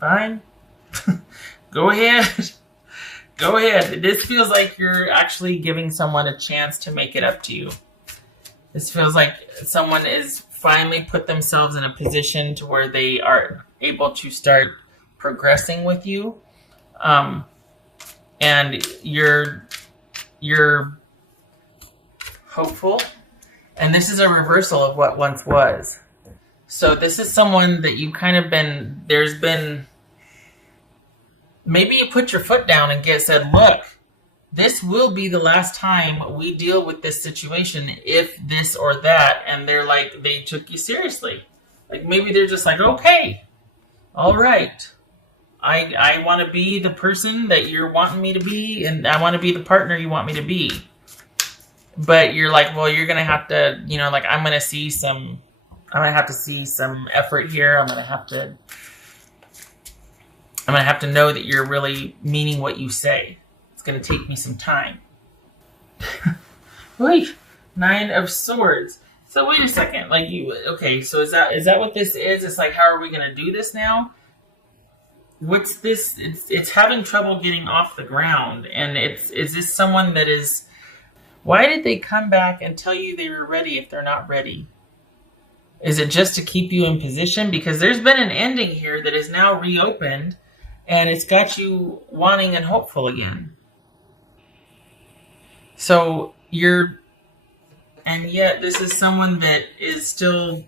Fine. Go ahead. Go ahead. This feels like you're actually giving someone a chance to make it up to you. This feels like someone is finally put themselves in a position to where they are able to start progressing with you. And you're hopeful. And this is a reversal of what once was. So this is someone that you kind of been, there's been, maybe you put your foot down and said, look, this will be the last time we deal with this situation, if this or that. And they're like, they took you seriously. Like maybe they're just like, okay, all right. I want to be the person that you're wanting me to be, and I want to be the partner you want me to be. But you're like, well, you're going to have to, like I'm going to have to see some effort here. I'm going to have to know that you're really meaning what you say. It's going to take me some time. Wait, 9 of Swords. So wait a second. Okay, so is that what this is? It's like, how are we going to do this now? What's this? It's having trouble getting off the ground. And is this someone that is, why did they come back and tell you they were ready if they're not ready? Is it just to keep you in position? Because there's been an ending here that is now reopened, and it's got you wanting and hopeful again. So and yet this is someone that is still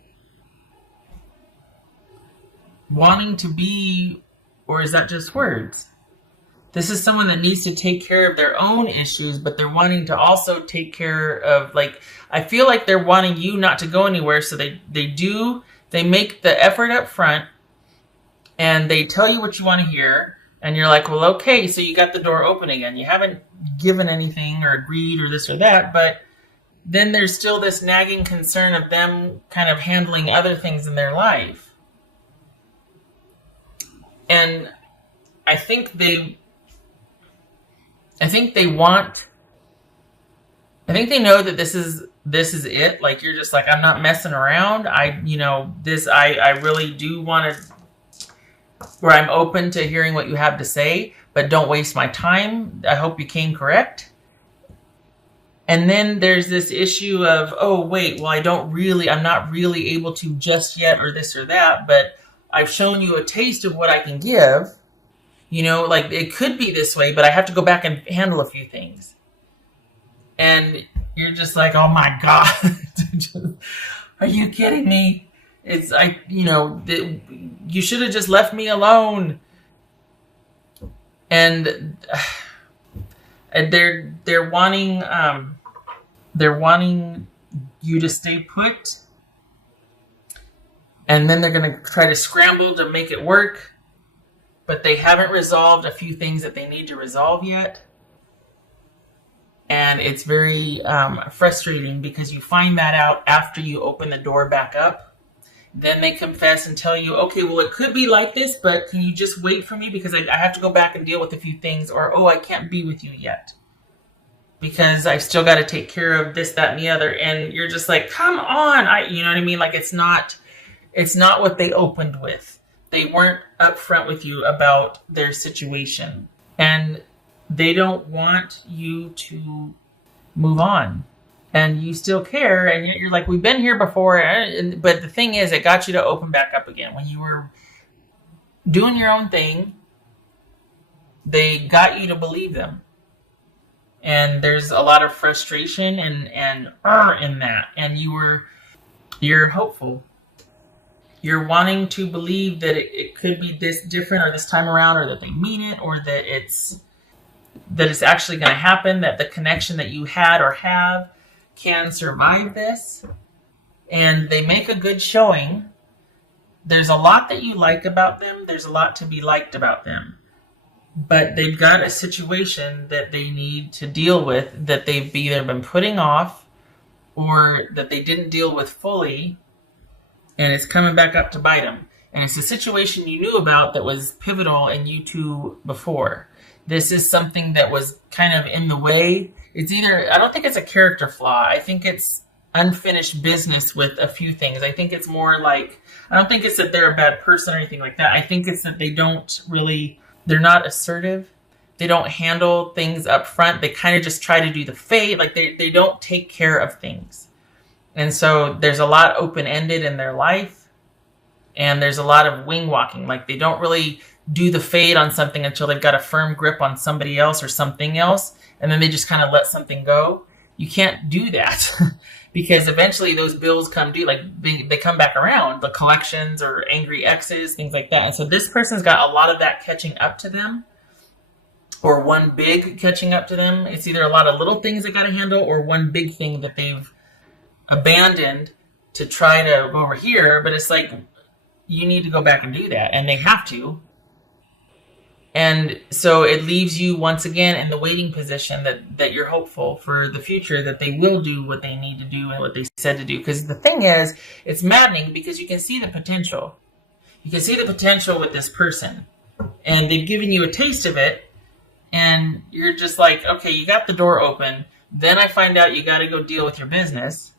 wanting to be, or is that just words? This is someone that needs to take care of their own issues, but they're wanting to also take care of, I feel like they're wanting you not to go anywhere. So they make the effort up front, and they tell you what you want to hear. And you're like, well, okay, so you got the door open again. You haven't given anything or agreed or this or that, but then there's still this nagging concern of them kind of handling other things in their life. And I think they know that this is it. Like, you're just like, I'm not messing around. I really do want to, where I'm open to hearing what you have to say, but don't waste my time. I hope you came correct. And then there's this issue of, oh, wait, well, I'm not really able to just yet, or this or that, but I've shown you a taste of what I can give. It could be this way, but I have to go back and handle a few things. And you're just like, oh my God, are you kidding me? It's you should have just left me alone. And they're wanting you to stay put. And then they're going to try to scramble to make it work. But they haven't resolved a few things that they need to resolve yet. And it's very frustrating, because you find that out after you open the door back up. Then they confess and tell you, okay, well, it could be like this, but can you just wait for me? Because I have to go back and deal with a few things. Or, oh, I can't be with you yet, because I've still got to take care of this, that, and the other. And you're just like, come on. You know what I mean? Like, it's not what they opened with. They weren't upfront with you about their situation. And they don't want you to move on. And you still care, and yet you're like, we've been here before. But the thing is, it got you to open back up again. When you were doing your own thing, they got you to believe them. And there's a lot of frustration and in that. And you're hopeful. You're wanting to believe that it could be this different, or this time around, or that they mean it, or that it's actually going to happen, that the connection that you had or have can survive this. And they make a good showing. There's a lot that you like about them. There's a lot to be liked about them. But they've got a situation that they need to deal with, that they've either been putting off, or that they didn't deal with fully, and it's coming back up to bite them. And it's a situation you knew about that was pivotal in you two before. This is something that was kind of in the way. It's either, I don't think it's a character flaw. I think it's unfinished business with a few things. I think it's more like, I don't think it's that they're a bad person or anything like that. I think it's that they're not assertive. They don't handle things up front. They kind of just try to do the fade. Like they don't take care of things. And so there's a lot open-ended in their life. And there's a lot of wing walking. Like they don't really do the fade on something until they've got a firm grip on somebody else or something else. And then they just kind of let something go. You can't do that because eventually those bills come due. Like they come back around, the collections or angry exes, things like that. And so this person's got a lot of that catching up to them, or one big catching up to them. It's either a lot of little things they got to handle or one big thing that they've abandoned to try to go over here. But it's like, you need to go back and do that. And they have to. And so it leaves you once again in the waiting position that you're hopeful for the future, that they will do what they need to do and what they said to do. Because the thing is, it's maddening because you can see the potential. You can see the potential with this person. And they've given you a taste of it. And you're just like, okay, you got the door open. Then I find out you got to go deal with your business.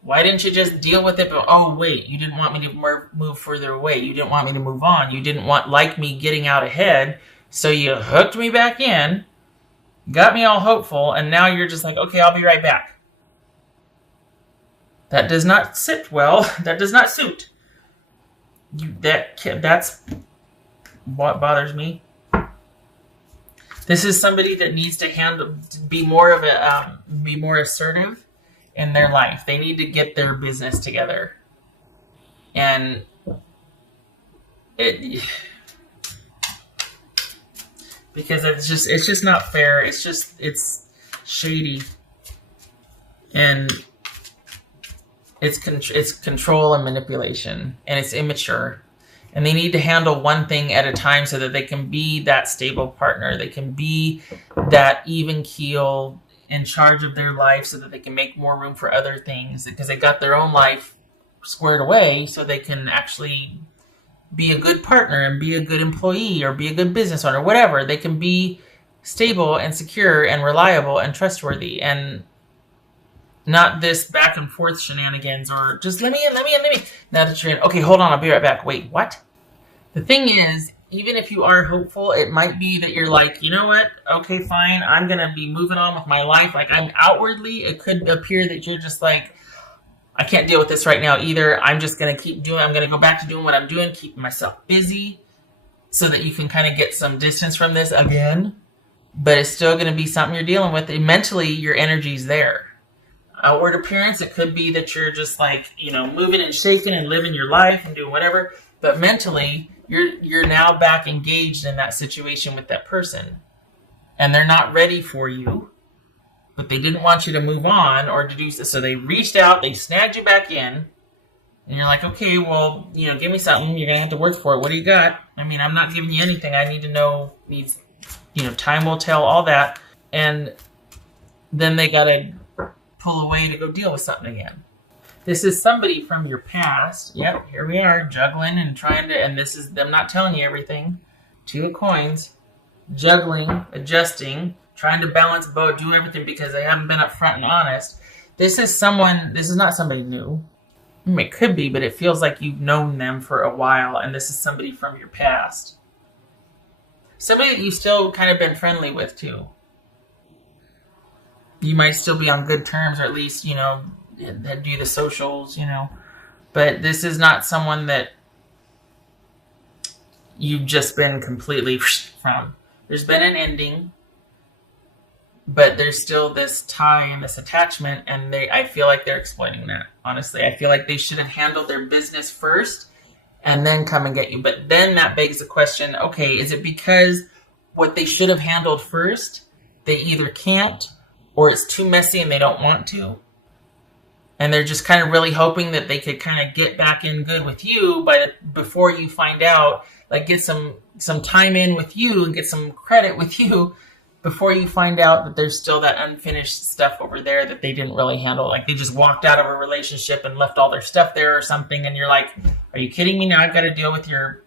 Why didn't you just deal with it? But, oh, wait, you didn't want me to move further away. You didn't want me to move on. You didn't like me getting out ahead. So you hooked me back in, got me all hopeful, and now you're just like, okay, I'll be right back. That does not sit well. That does not suit. That's what bothers me. This is somebody that needs to be more assertive in their life. They need to get their business together. And because it's just not fair. It's shady, and it's control and manipulation, and it's immature. And they need to handle one thing at a time so that they can be that stable partner. They can be that even keel in charge of their life so that they can make more room for other things, because they got their own life squared away so they can actually be a good partner and be a good employee or be a good business owner, whatever. They can be stable and secure and reliable and trustworthy, and not this back and forth shenanigans or just let me in. Now that you're in, okay, hold on, I'll be right back. Wait, what? The thing is, even if you are hopeful, it might be that you're like, you know what? Okay, fine. I'm going to be moving on with my life. Like it could appear that you're just like, I can't deal with this right now either. I'm just going to I'm going to go back to doing what I'm doing, keeping myself busy so that you can kind of get some distance from this again. But it's still going to be something you're dealing with. And mentally, your energy's there. Outward appearance, it could be that you're just like, moving and shaking and living your life and doing whatever. But mentally, you're now back engaged in that situation with that person. And they're not ready for you. But they didn't want you to move on or to do so they reached out, they snagged you back in, and you're like, okay, well, give me something. You're going to have to work for it. What do you got? I mean, I'm not giving you anything. I need to know, time will tell, all that. And then they got to pull away to go deal with something again. This is somebody from your past. Yep, here we are, juggling and trying to, and this is them not telling you everything. 2 of coins, juggling, adjusting, trying to balance both, do everything because they haven't been upfront and honest. This is not somebody new. I mean, it could be, but it feels like you've known them for a while, and this is somebody from your past. Somebody that you've still kind of been friendly with, too. You might still be on good terms, or at least, do the socials, But this is not someone that you've just been completely from. There's been an ending. But there's still this tie and this attachment, and I feel like they're exploiting that, honestly. I feel like they should have handled their business first and then come and get you. But then that begs the question, okay, is it because what they should have handled first, they either can't or it's too messy and they don't want to? And they're just kind of really hoping that they could kind of get back in good with you, but before you find out, like get some time in with you and get some credit with you, before you find out that there's still that unfinished stuff over there that they didn't really handle. Like they just walked out of a relationship and left all their stuff there or something. And you're like, are you kidding me? Now I've got to deal with your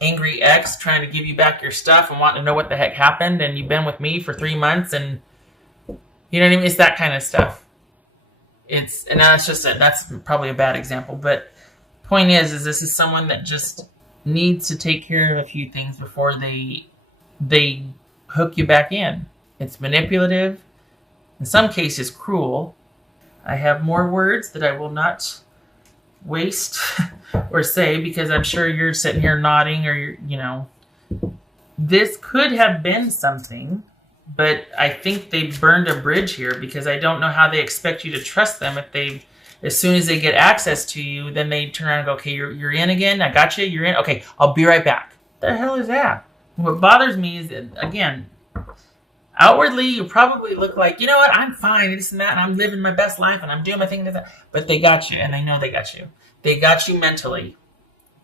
angry ex trying to give you back your stuff and wanting to know what the heck happened. And you've been with me for 3 months and you know what I mean? It's that kind of stuff. and that's probably a bad example, but point is this is someone that just needs to take care of a few things before they hook you back in. It's manipulative, in some cases cruel. I have more words that I will not waste or say because I'm sure you're sitting here nodding or this could have been something, but I think they burned a bridge here because I don't know how they expect you to trust them if as soon as they get access to you, then they turn around and go, okay, you're in again. I got you. You're in. Okay, I'll be right back. The hell is that? What bothers me is, again, outwardly, you probably look like, you know what, I'm fine, this and that, and I'm living my best life, and I'm doing my thing. But they got you, and they know they got you. They got you mentally,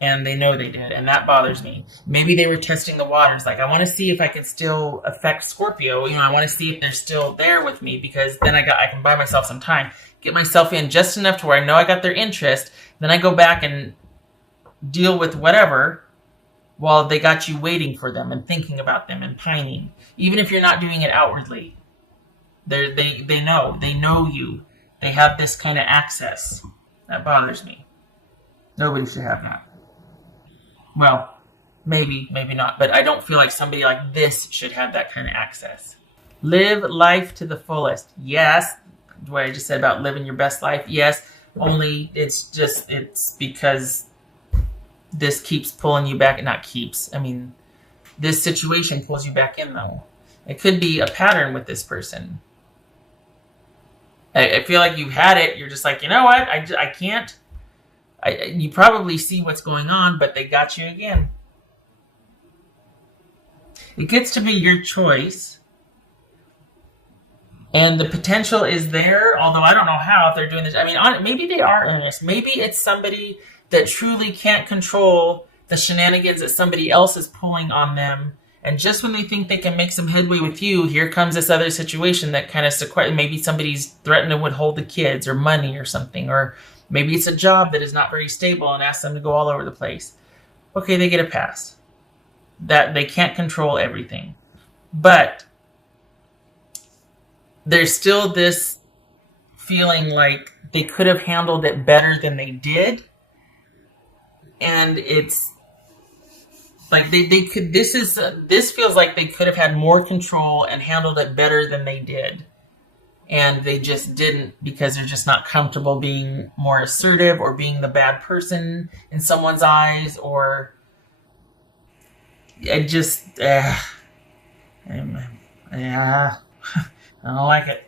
and they know they did, and that bothers me. Maybe they were testing the waters. Like, I want to see if I can still affect Scorpio. I want to see if they're still there with me, because then I can buy myself some time. Get myself in just enough to where I know I got their interest. Then I go back and deal with whatever while they got you waiting for them and thinking about them and pining. Even if you're not doing it outwardly. They know you. They have this kind of access. That bothers me. Nobody should have that. Well, maybe not. But I don't feel like somebody like this should have that kind of access. Live life to the fullest. Yes. What I just said about living your best life. Yes. Only it's because this keeps pulling you back. Not keeps. I mean, this situation pulls you back in, though. It could be a pattern with this person. I feel like you've had it. You're just like, you know what? I can't. You probably see what's going on, but they got you again. It gets to be your choice. And the potential is there, although I don't know how if they're doing this. I mean, maybe they are earnest. Maybe it's somebody that truly can't control the shenanigans that somebody else is pulling on them. And just when they think they can make some headway with you, here comes this other situation that kind of maybe somebody's threatened to withhold the kids or money or something. Or maybe it's a job that is not very stable and asks them to go all over the place. Okay, they get a pass. That they can't control everything. But there's still this feeling like they could have handled it better than they did. And it's like they could. This feels like they could have had more control and handled it better than they did, and they just didn't because they're just not comfortable being more assertive or being the bad person in someone's eyes. Or I don't like it.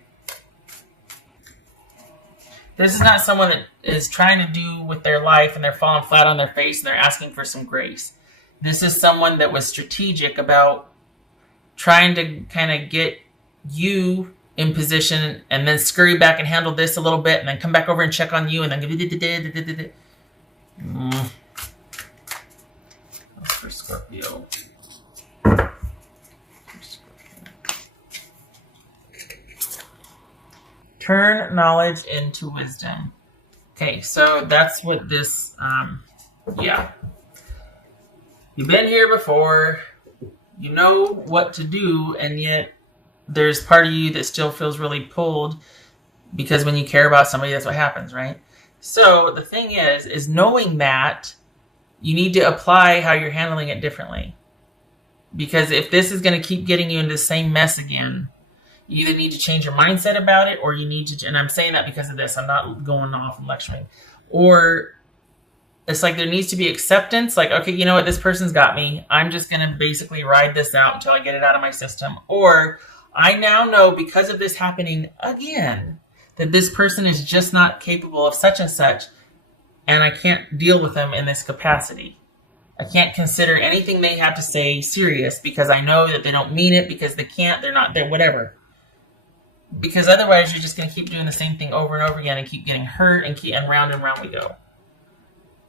This is not someone that is trying to do with their life and they're falling flat on their face and they're asking for some grace. This is someone that was strategic about trying to kind of get you in position and then scurry back and handle this a little bit and then come back over and check on you and then for Scorpio. Turn knowledge into wisdom. Okay, so that's what this, You've been here before. You know what to do, and yet there's part of you that still feels really pulled because when you care about somebody, that's what happens, right? So the thing is knowing that you need to apply how you're handling it differently. Because if this is going to keep getting you into the same mess again, you either need to change your mindset about it, or you need to, and I'm saying that because of this, I'm not going off and lecturing, or it's like there needs to be acceptance, like, okay, you know what, this person's got me. I'm just going to basically ride this out until I get it out of my system. Or I now know because of this happening again, that this person is just not capable of such and such, and I can't deal with them in this capacity. I can't consider anything they have to say serious because I know that they don't mean it, because they can't, they're not there, whatever. Because otherwise you're just going to keep doing the same thing over and over again and keep getting hurt and round we go.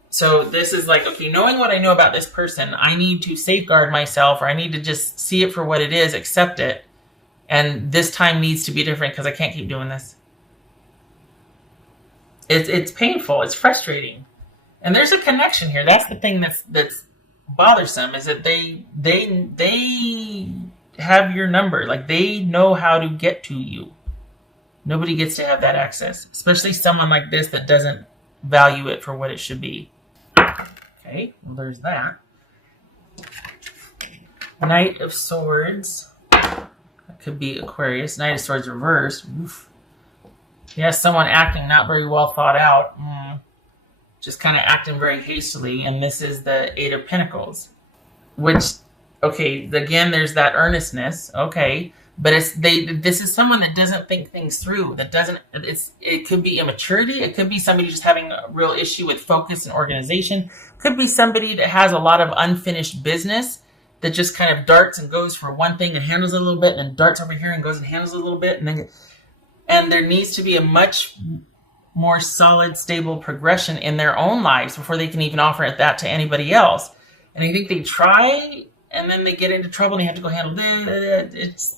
So this is like, okay, knowing what I know about this person, I need to safeguard myself, or I need to just see it for what it is, accept it. And this time needs to be different because I can't keep doing this. It's painful. It's frustrating. And there's a connection here. That's the thing that's bothersome, is that they have your number. Like, they know how to get to you. Nobody gets to have that access, especially someone like this that doesn't value it for what it should be. Okay, well, there's that. Knight of Swords. That could be Aquarius. Knight of Swords reversed. Oof. Yeah, someone acting not very well thought out. Just kind of acting very hastily. And this is the Eight of Pentacles. Which, okay, again, there's that earnestness. Okay. But this is someone that doesn't think things through. It could be immaturity. It could be somebody just having a real issue with focus and organization. It could be somebody that has a lot of unfinished business that just kind of darts and goes for one thing and handles it a little bit, and then darts over here and goes and handles it a little bit, and there needs to be a much more solid, stable progression in their own lives before they can even offer that to anybody else. And I think they try, and then they get into trouble and they have to go handle this.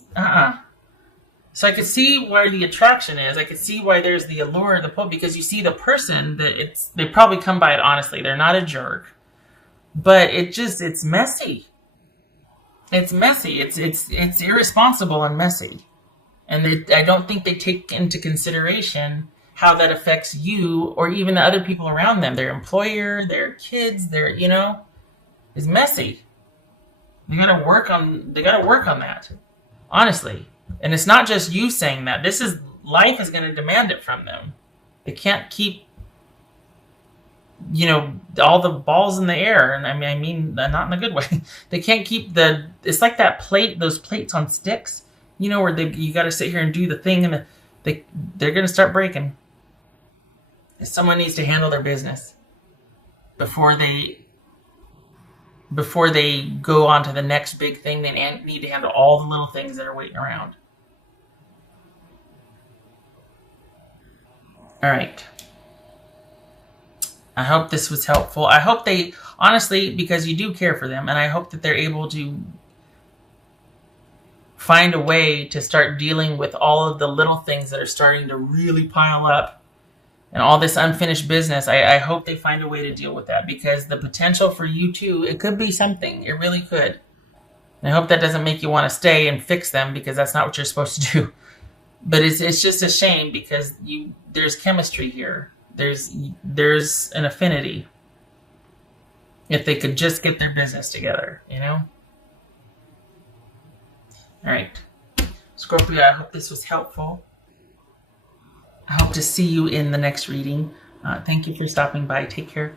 So I could see where the attraction is. I could see why there's the allure of the pull, because you see the person that they probably come by it honestly. They're not a jerk, but it's messy. It's messy. It's irresponsible and messy. And I don't think they take into consideration how that affects you or even the other people around them. Their employer, their kids, is messy. They gotta work on that. Honestly. And it's not just you saying that. Life is gonna demand it from them. They can't keep all the balls in the air, and I mean not in a good way. They can't keep it's like that plate, those plates on sticks, where you got to sit here and do the thing, and they're going to start breaking. Someone needs to handle their business before they go on to the next big thing. They need to handle all the little things that are waiting around. All right. I hope this was helpful. I hope they, honestly, because you do care for them, and I hope that they're able to find a way to start dealing with all of the little things that are starting to really pile up and all this unfinished business. I hope they find a way to deal with that, because the potential for you too, it could be something. It really could. And I hope that doesn't make you want to stay and fix them, because that's not what you're supposed to do. But it's just a shame, because there's chemistry here. There's an affinity. If they could just get their business together, All right. Scorpio, I hope this was helpful. I hope to see you in the next reading. Thank you for stopping by. Take care.